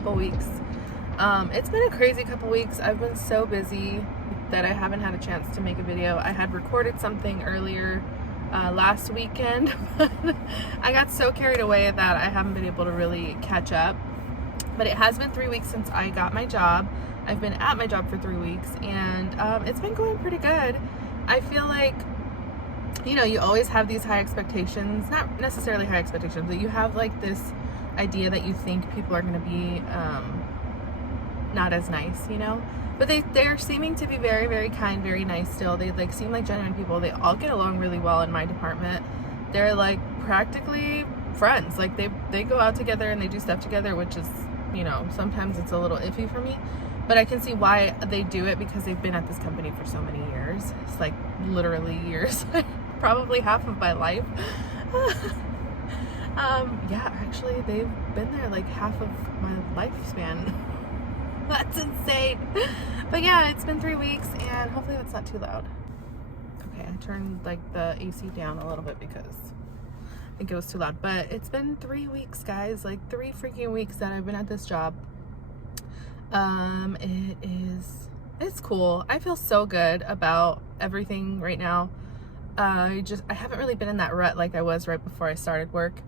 couple weeks. It's been a crazy couple weeks. I've been so busy that I haven't had a chance to make a video. I had recorded something earlier last weekend, but I got so carried away that I haven't been able to really catch up. But it has been 3 weeks since I got my job. I've been at my job for 3 weeks, and it's been going pretty good. I feel like, you know, you always have these high expectations, not necessarily high expectations, but you have like this idea that you think people are going to be not as nice, you know, but they're seeming to be very, very kind, very nice still. They like seem like genuine people. They all get along really well in my department. They're like practically friends. Like they go out together and they do stuff together, which is, you know, sometimes it's a little iffy for me, but I can see why they do it because they've been at this company for so many years. It's like literally years, probably half of my life. Yeah, actually they've been there like half of my lifespan. That's insane. But yeah, it's been 3 weeks and hopefully that's not too loud. Okay, I turned like the AC down a little bit because I think it was too loud. But it's been 3 weeks, guys, like 3 freaking weeks that I've been at this job. It's cool. I feel so good about everything right now. I haven't really been in that rut like I was right before I started work.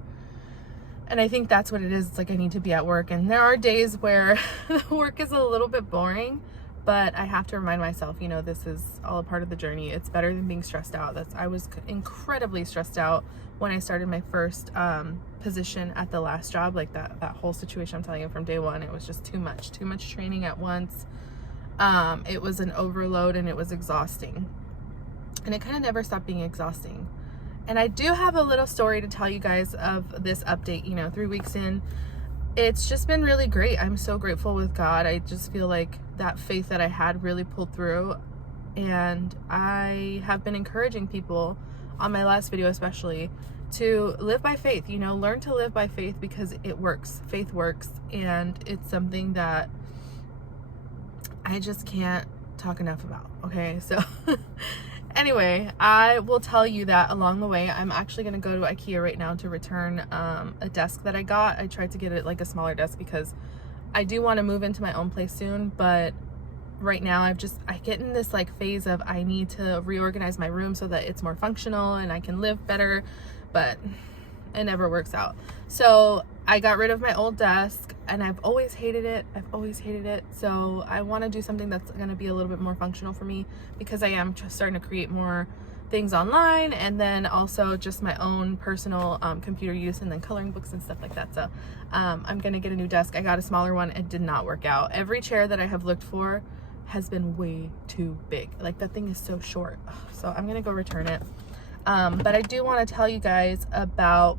And I think that's what it is. It's like I need to be at work, and there are days where the work is a little bit boring, but I have to remind myself, you know, this is all a part of the journey. It's better than being stressed out. I was incredibly stressed out when I started my first position at the last job. Like that whole situation I'm telling you from day one, it was just too much training at once. It was an overload and it was exhausting, and it kind of never stopped being exhausting. And I do have a little story to tell you guys of this update. You know, 3 weeks in, it's just been really great. I'm so grateful with God. I just feel like that faith that I had really pulled through. And I have been encouraging people on my last video especially to live by faith, you know, learn to live by faith because it works. Faith works, and it's something that I just can't talk enough about. Okay, so anyway, I will tell you that along the way, I'm actually going to go to IKEA right now to return a desk that I got. I tried to get it like a smaller desk because I do want to move into my own place soon, but right now I get in this like phase of I need to reorganize my room so that it's more functional and I can live better, but it never works out. So I got rid of my old desk, and I've always hated it. So I want to do something that's going to be a little bit more functional for me, because I am just starting to create more things online, and then also just my own personal computer use, and then coloring books and stuff like that. So I'm going to get a new desk. I got a smaller one. It did not work out. Every chair that I have looked for has been way too big. Like that thing is so short. So I'm going to go return it. But I do want to tell you guys about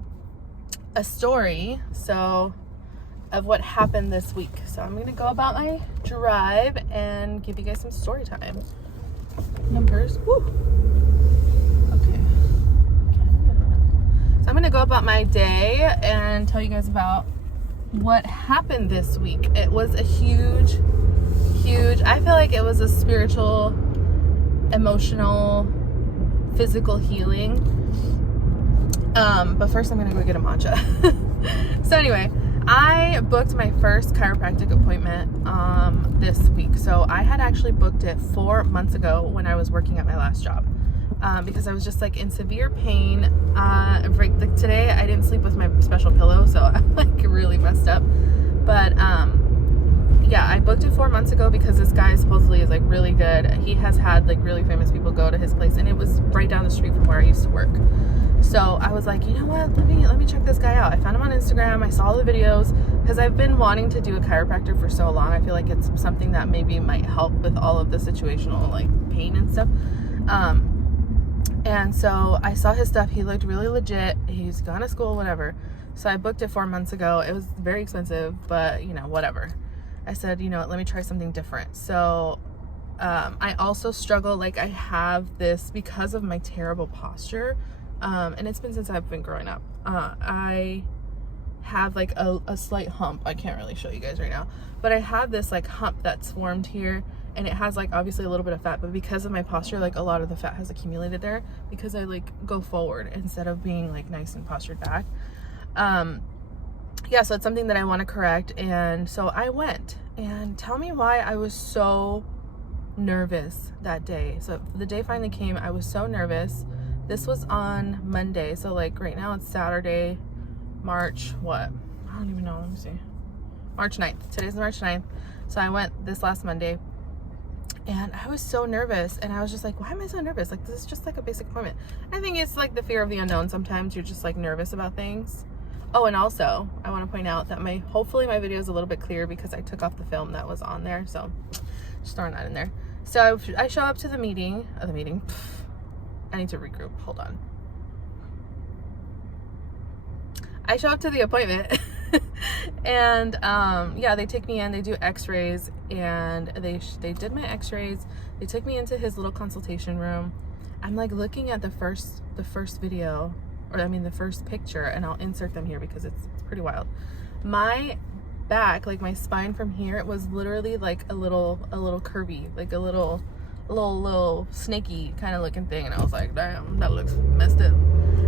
a story of what happened this week. So I'm gonna go about my drive and give you guys some story time. Numbers. Woo. Okay. So I'm gonna go about my day and tell you guys about what happened this week. It was a huge, I feel like it was a spiritual, emotional, physical healing. But first I'm gonna go get a matcha. So anyway, I booked my first chiropractic appointment this week. So I had actually booked it 4 months ago when I was working at my last job, because I was just like in severe pain. Like today I didn't sleep with my special pillow, so I'm like really messed up. But yeah, I booked it 4 months ago because this guy supposedly is like really good. He has had like really famous people go to his place, and it was right down the street from where I used to work. So I was like, you know what, let me check this guy out. I found him on Instagram. I saw the videos because I've been wanting to do a chiropractor for so long. I feel like it's something that maybe might help with all of the situational like pain and stuff. And so I saw his stuff. He looked really legit. He's gone to school, whatever. So I booked it 4 months ago. It was very expensive, but you know, whatever. I said, you know what, let me try something different. So I also struggle, like I have this because of my terrible posture. And it's been since I've been growing up. I have like a slight hump. I can't really show you guys right now, but I have this like hump that's formed here, and it has like obviously a little bit of fat, but because of my posture, like a lot of the fat has accumulated there because I like go forward instead of being like nice and postured back. yeah, so it's something that I want to correct. And so I went, and tell me why I was so nervous that day. So the day finally came, I was so nervous. This was on Monday, so like right now it's Saturday, March what? I don't even know, let me see. March 9th. Today's March 9th. So I went this last Monday, and I was so nervous, and I was just like, why am I so nervous? Like, this is just like a basic appointment. I think it's like the fear of the unknown. Sometimes you're just like nervous about things. Oh, and also I want to point out that hopefully my video is a little bit clear because I took off the film that was on there, so just throwing that in there. So I show up to the meeting. I need to regroup. Hold on. I show up to the appointment and yeah, they take me in, they do x-rays, and they did my x-rays. They took me into his little consultation room. I'm like looking at the first video, or I mean the first picture, and I'll insert them here because it's pretty wild. My back, like my spine from here, it was literally like a little curvy, like a little snaky kind of looking thing, and I was like, damn, that looks messed up.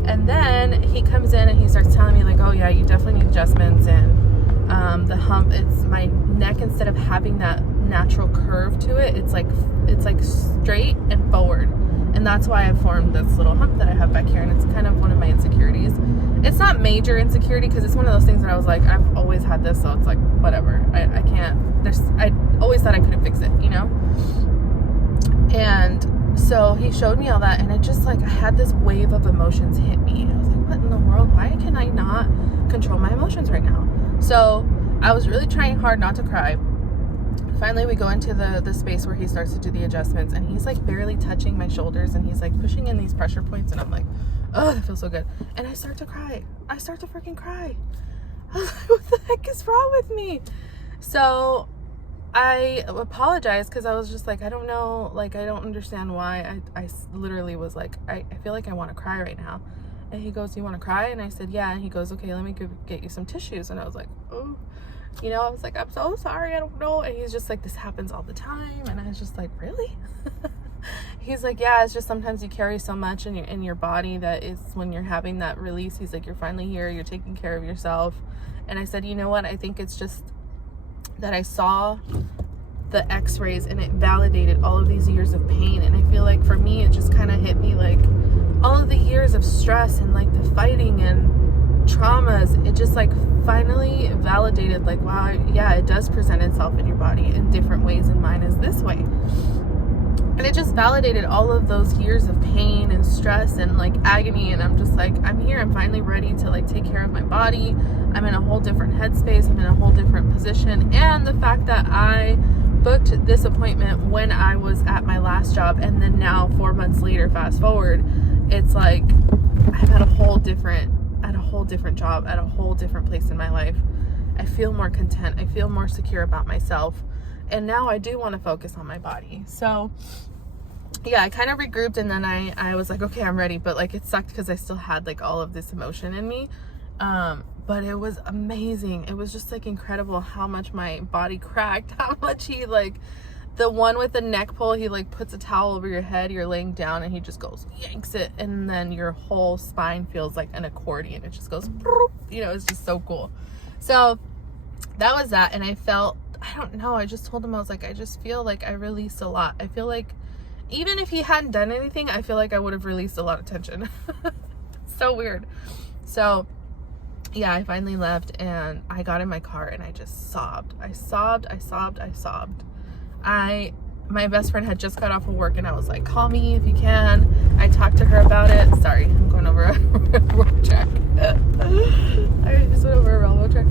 And then he comes in and he starts telling me like, oh yeah, you definitely need adjustments, and the hump, it's my neck, instead of having that natural curve to it, it's like straight and forward, and that's why I formed this little hump that I have back here, and it's kind of one of my insecurities. It's not major insecurity because it's one of those things that I was like, I've always had this, so it's like whatever. I can't, I always thought I couldn't fix it, you know? And so he showed me all that, and it just like, I had this wave of emotions hit me. I was like, what in the world? Why can I not control my emotions right now? So I was really trying hard not to cry. Finally, we go into the space where he starts to do the adjustments, and he's like barely touching my shoulders, and he's like pushing in these pressure points, and I'm like, oh, that feels so good. And I start to cry. I start to freaking cry. I was like, what the heck is wrong with me? So I apologized because I was just like, I don't know, like, I don't understand why. I literally was like, I feel like I want to cry right now. And he goes, you want to cry? And I said, yeah. And he goes, okay, let me get you some tissues. And I was like, oh, you know, I was like, I'm so sorry, I don't know. And he's just like, this happens all the time. And I was just like, really? He's like, yeah, it's just sometimes you carry so much in your body that is when you're having that release. He's like, you're finally here, you're taking care of yourself. And I said, you know what? I think it's just that I saw the x-rays and it validated all of these years of pain. And I feel like for me, it just kind of hit me like all of the years of stress and like the fighting and traumas. It just like finally validated like, wow, yeah, it does present itself in your body in different ways, and mine is this way. And it just validated all of those years of pain and stress and like agony. And I'm just like, I'm here. I'm finally ready to like take care of my body. I'm in a whole different headspace. I'm in a whole different position. And the fact that I booked this appointment when I was at my last job, and then now 4 months later, fast forward, it's like I'm at a whole different job, at a whole different place in my life. I feel more content. I feel more secure about myself. And now I do want to focus on my body. So yeah, I kind of regrouped, and then I was like, okay, I'm ready. But like, it sucked because I still had like all of this emotion in me. But it was amazing. It was just like incredible how much my body cracked, how much he like, the one with the neck pull, he like puts a towel over your head, you're laying down, and he just goes, yanks it. And then your whole spine feels like an accordion. It just goes, you know, it's just so cool. So that was that. And I felt, I don't know, I just told him, I was like, I just feel like I released a lot. I feel like even if he hadn't done anything, I feel like I would have released a lot of tension. So weird. So yeah, I finally left, and I got in my car, and I just sobbed. I sobbed. My best friend had just got off of work, and I was like, call me if you can. I talked to her about it. Sorry, I'm going over a railroad track. I just went over a railroad track.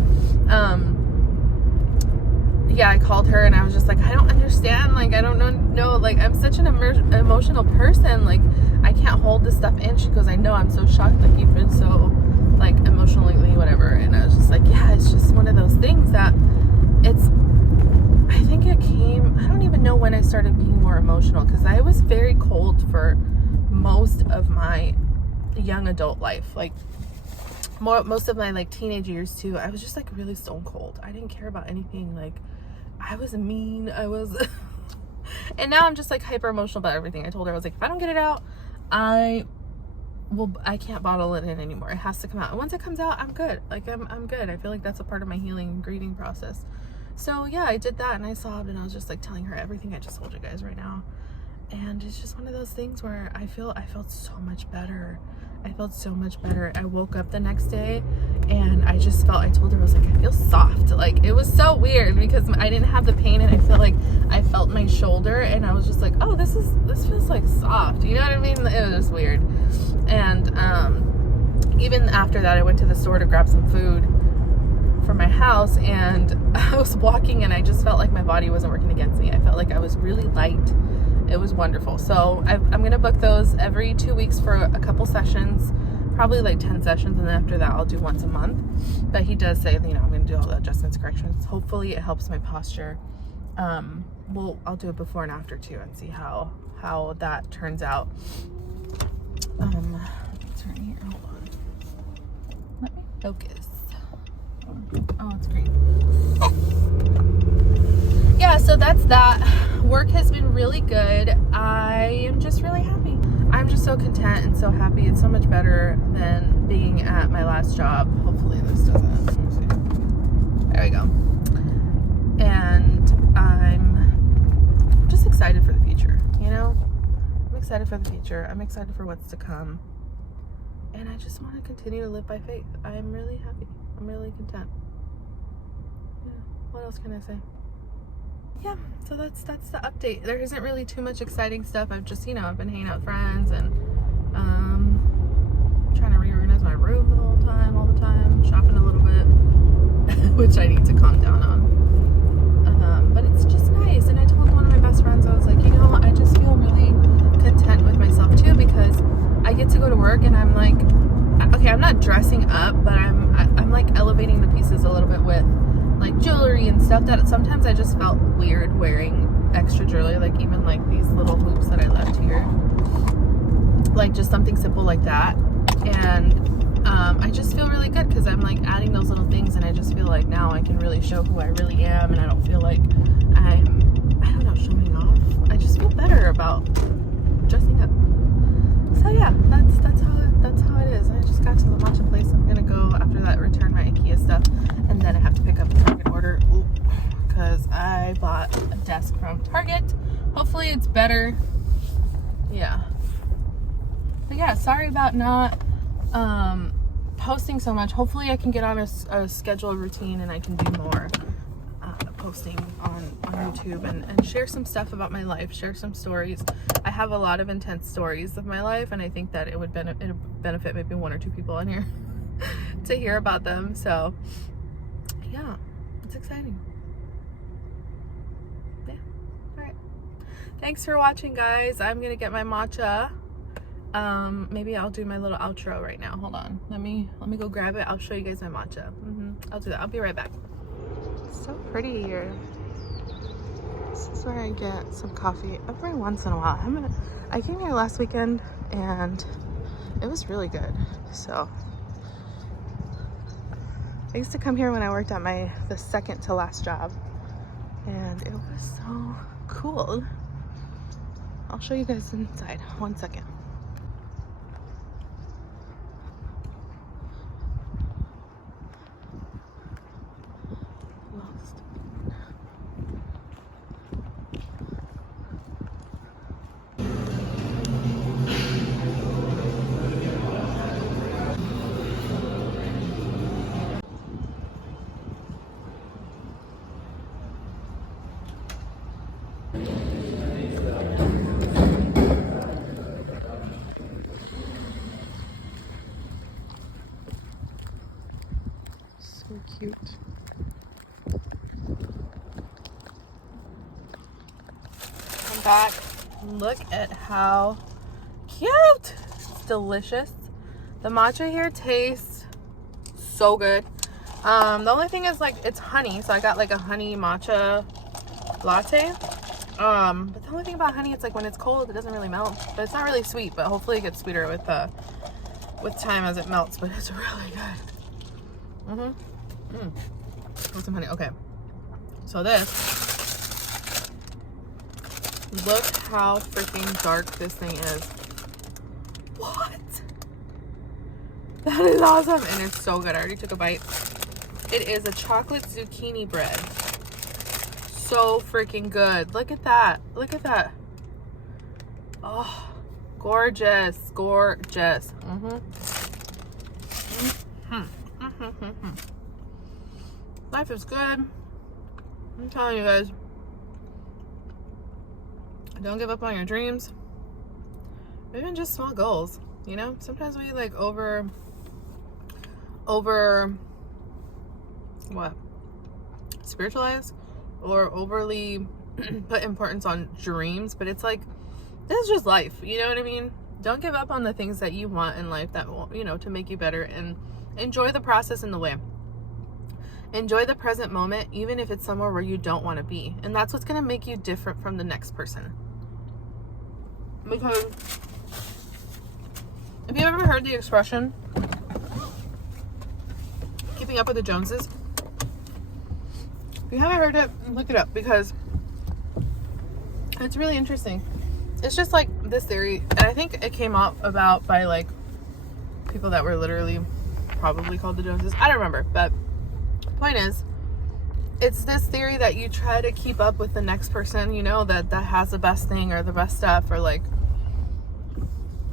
Yeah, I called her, and I was just like, I don't understand. Like, I don't know. Like, I'm such an emotional person. Like, I can't hold this stuff in. She goes, I know. I'm so shocked. Like, you've been so, like, emotionally whatever. And I was just like, yeah, it's just one of those things that I think it came, I don't even know when I started being more emotional, because I was very cold for most of my young adult life. Like, most of my, like, teenage years, too. I was just, like, really stone cold. I didn't care about anything. Like, I was mean. And now I'm just, like, hyper emotional about everything. I told her, I was like, if I don't get it out, I well, I can't bottle it in anymore. It has to come out. And once it comes out, I'm good. Like I'm good. I feel like that's a part of my healing and grieving process. So yeah, I did that and I sobbed and I was just like telling her everything I just told you guys right now. And it's just one of those things where I felt so much better. I felt so much better. I woke up the next day and I just felt, I told her, I was like, I feel soft. Like, it was so weird because I didn't have the pain and I feel like I felt my shoulder and I was just like, oh, this feels like soft. You know what I mean? It was just weird. And even after that, I went to the store to grab some food for my house and I was walking and I just felt like my body wasn't working against me. I felt like I was really light. It was wonderful. So I'm going to book those every 2 weeks for a couple sessions, probably like 10 sessions. And then after that, I'll do once a month. But he does say, you know, I'm going to do all the adjustments, corrections. Hopefully it helps my posture. I'll do it before and after too and see how that turns out. It's right here. Hold on. Let me focus. Oh, it's green. Yeah, so that's that. Work has been really good. I am just really happy. I'm just so content and so happy. It's so much better than being at my last job. Hopefully this doesn't. Let me see. There we go. And I'm just excited for the future, you know? I'm excited for the future. I'm excited for what's to come. And I just want to continue to live by faith. I'm really happy. I'm really content. Yeah. What else can I say? Yeah, so that's the update. There isn't really too much exciting stuff. I've just, you know, I've been hanging out with friends and trying to reorganize my room all the time, shopping a little bit, which I need to calm down on. But it's just nice. And I told one of my best friends, I was like, you know, I just feel really content with myself too because I get to go to work and I'm like, okay, I'm not dressing up, but I'm like elevating the pieces a little bit with like jewelry and stuff that sometimes I just felt weird wearing extra jewelry, like even like these little hoops that I left here, like just something simple like that. And I just feel really good because I'm like adding those little things and I just feel like now I can really show who I really am and I don't feel like I don't know, showing off. I just feel better about dressing up. So yeah, that's how it is. I just got to the matcha place. I'm gonna go after that, return my IKEA stuff, and then I have to pick up a Target order because I bought a desk from Target. Hopefully it's better. Yeah. But yeah, sorry about not posting so much. Hopefully I can get on a scheduled routine and I can do more posting on YouTube and share some stuff about my life, share some stories. I have a lot of intense stories of my life and I think that it would benefit maybe 1 or 2 people on here to hear about them. So yeah, it's exciting. Yeah. All right. Thanks for watching, guys. I'm gonna get my matcha. Maybe I'll do my little outro right now. Hold on. Let me go grab it. I'll show you guys my matcha. I'll do that. I'll be right back. So pretty here. This is where I get some coffee every once in a while. I came here last weekend and it was really good. So I used to come here when I worked at the second to last job and it was so cool. I'll show you guys inside. 1 second. So cute. Come back. Look at how cute. It's delicious. The matcha here tastes so good. The only thing is like it's honey, so I got like a honey matcha latte. But the only thing about honey, it's like when it's cold, it doesn't really melt. But it's not really sweet, but hopefully it gets sweeter with time as it melts. But it's really good. With some honey. Okay. So this. Look how freaking dark this thing is. What? That is awesome. And it's so good. I already took a bite. It is a chocolate zucchini bread. So freaking good. Look at that. Look at that. Oh, gorgeous. Gorgeous. Life is good. I'm telling you guys. Don't give up on your dreams. Even just small goals. You know, sometimes we like over what? Spiritualize or overly put importance on dreams, but it's like, this is just life. You know what I mean? Don't give up on the things that you want in life that will, you know, to make you better, and enjoy the process and the way. Enjoy the present moment, even if it's somewhere where you don't want to be. And that's what's going to make you different from the next person. Because have you ever heard the expression, keeping up with the Joneses? If you haven't heard it, look it up, because it's really interesting. It's just like this theory, and I think it came up about by like people that were literally probably called the Joneses. I don't remember, but point is, it's this theory that you try to keep up with the next person, you know, that has the best thing or the best stuff, or like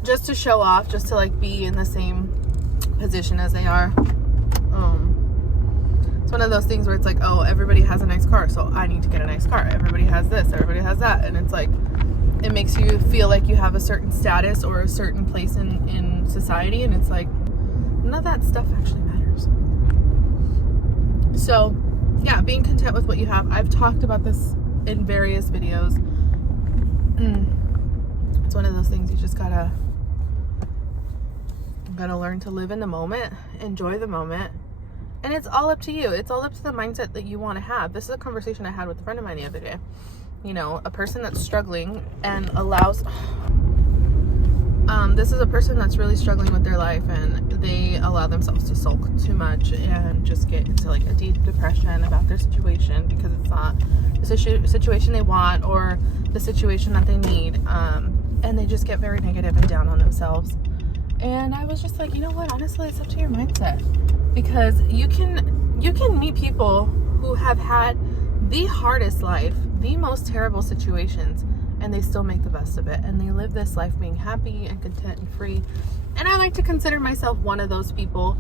just to show off, just to like be in the same position as they are. It's one of those things where it's like, oh, everybody has a nice car, so I need to get a nice car. Everybody has this, everybody has that, and it's like, it makes you feel like you have a certain status or a certain place in society, and it's like, none of that stuff actually matters. So yeah, being content with what you have. I've talked about this in various videos. It's one of those things you just gotta learn to live in the moment, enjoy the moment, and it's all up to you. It's all up to the mindset that you want to have. This is a conversation I had with a friend of mine the other day. You know, a person that's struggling and allows this is a person that's really struggling with their life, and they allow themselves to sulk too much and just get into like a deep depression about their situation because it's not the situation they want or the situation that they need, and they just get very negative and down on themselves. And I was just like, you know what, honestly, it's up to your mindset, because you can meet people who have had the hardest life, the most terrible situations, and they still make the best of it, and they live this life being happy and content and free. And I like to consider myself one of those people.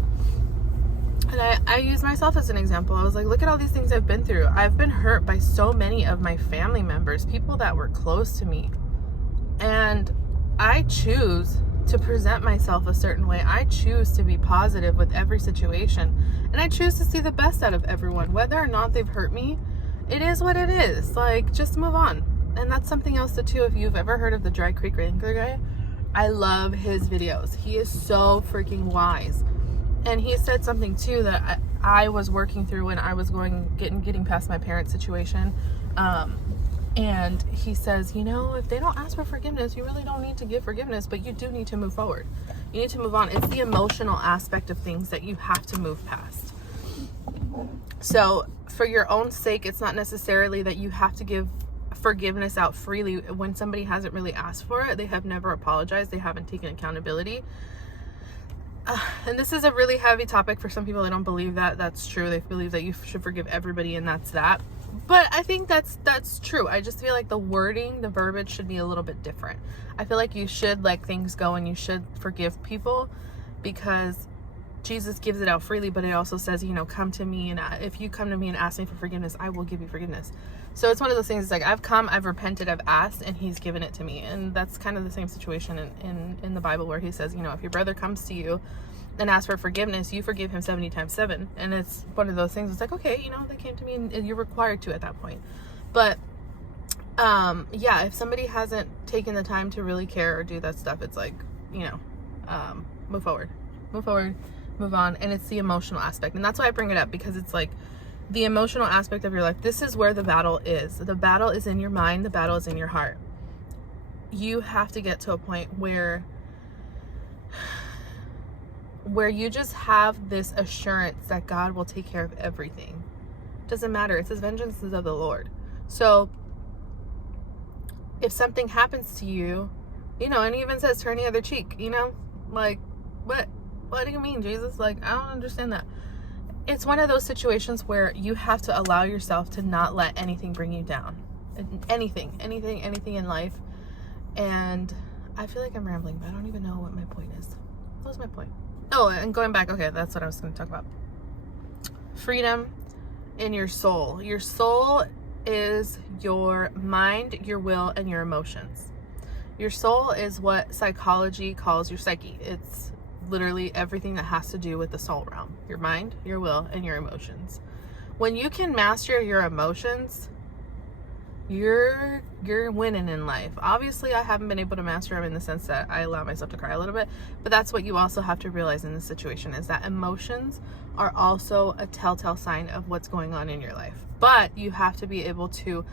And I use myself as an example. I was like, look at all these things I've been through. I've been hurt by so many of my family members, people that were close to me, and I choose to present myself a certain way. I choose to be positive with every situation, and I choose to see the best out of everyone, whether or not they've hurt me. It is what it is. Like, just move on. And that's something else too. If you've ever heard of the Dry Creek Wrangler guy, I love his videos. He is so freaking wise. And he said something too that I was working through when I was getting past my parents' situation. And he says, you know, if they don't ask for forgiveness, you really don't need to give forgiveness, but you do need to move forward. You need to move on. It's the emotional aspect of things that you have to move past. So for your own sake, it's not necessarily that you have to give forgiveness out freely when somebody hasn't really asked for it. They have never apologized. They haven't taken accountability. And this is a really heavy topic for some people. They don't believe that that's true. They believe that you should forgive everybody, and that's that. But I think that's true. I just feel like the wording, the verbiage should be a little bit different. I feel like you should let things go and you should forgive people, because Jesus gives it out freely, but it also says, you know, come to me, and if you come to me and ask me for forgiveness, I will give you forgiveness. So it's one of those things. It's like, I've come, I've repented, I've asked, and he's given it to me. And that's kind of the same situation in the Bible, where he says, you know, if your brother comes to you and asks for forgiveness, you forgive him 70 times 7. And it's one of those things. It's like, okay, you know, they came to me, and you're required to at that point. But yeah, if somebody hasn't taken the time to really care or do that stuff, it's like, you know, move forward, move on. And it's the emotional aspect. And that's why I bring it up, because it's like the emotional aspect of your life. This is where the battle is. The battle is in your mind. The battle is in your heart. You have to get to a point where you just have this assurance that God will take care of everything. Doesn't matter. It's his vengeance is of the Lord. So if something happens to you, you know, and he even says turn the other cheek, you know, like, what? what do you mean, Jesus? Like, I don't understand that. It's one of those situations where you have to allow yourself to not let anything bring you down. Anything in life. And I feel like I'm rambling, but I don't even know what my point is. What was my point? Oh, and going back, okay, that's what I was going to talk about. Freedom in your soul. Your soul is your mind, your will, and your emotions. Your soul is what psychology calls your psyche. It's literally everything that has to do with the soul realm. Your mind, your will, and your emotions. When you can master your emotions, you're winning in life. Obviously, I haven't been able to master them in the sense that I allow myself to cry a little bit, but that's what you also have to realize in this situation, is that emotions are also a telltale sign of what's going on in your life. But you have to be able to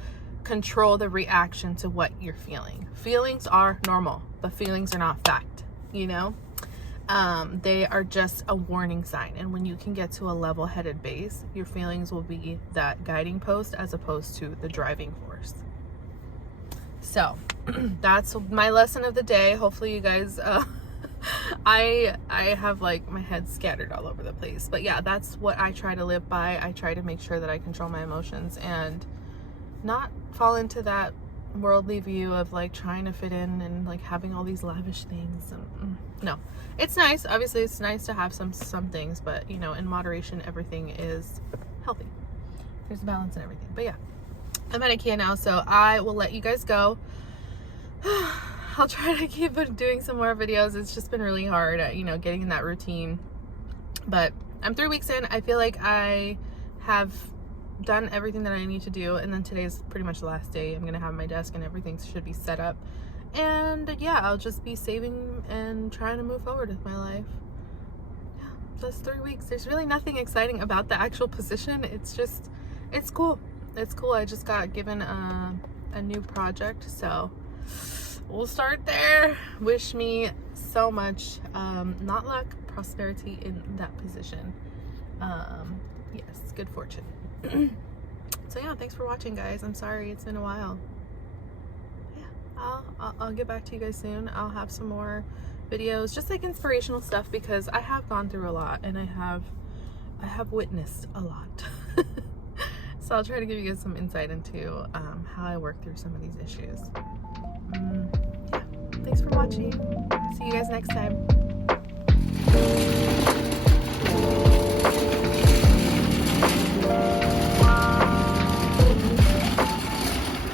control the reaction to what you're feeling. Feelings are normal, but feelings are not fact, you know? They are just a warning sign. And when you can get to a level-headed base, your feelings will be that guiding post as opposed to the driving force. So that's my lesson of the day. Hopefully you guys, I have like my head scattered all over the place, but yeah, that's what I try to live by. I try to make sure that I control my emotions and not fall into that worldly view of like trying to fit in and like having all these lavish things. And no, it's nice. Obviously it's nice to have some things, but you know, in moderation, everything is healthy. There's balance in everything. But yeah, I'm at IKEA now, so I will let you guys go. I'll try to keep doing some more videos. It's just been really hard, you know, getting in that routine, but I'm 3 weeks in. I feel like I have done everything that I need to do, and then today's pretty much the last day. I'm gonna have my desk and everything should be set up, and yeah, I'll just be saving and trying to move forward with my life. Yeah, just 3 weeks. There's really nothing exciting about the actual position. It's just, it's cool. It's cool. I just got given a new project, so we'll start there. Wish me so much not luck, prosperity in that position. Yes, good fortune. So yeah, thanks for watching, guys. I'm sorry it's been a while. Yeah, I'll get back to you guys soon. I'll have some more videos, just like inspirational stuff, because I have gone through a lot and I have witnessed a lot. So I'll try to give you guys some insight into how I work through some of these issues. Yeah, thanks for watching. See you guys next time.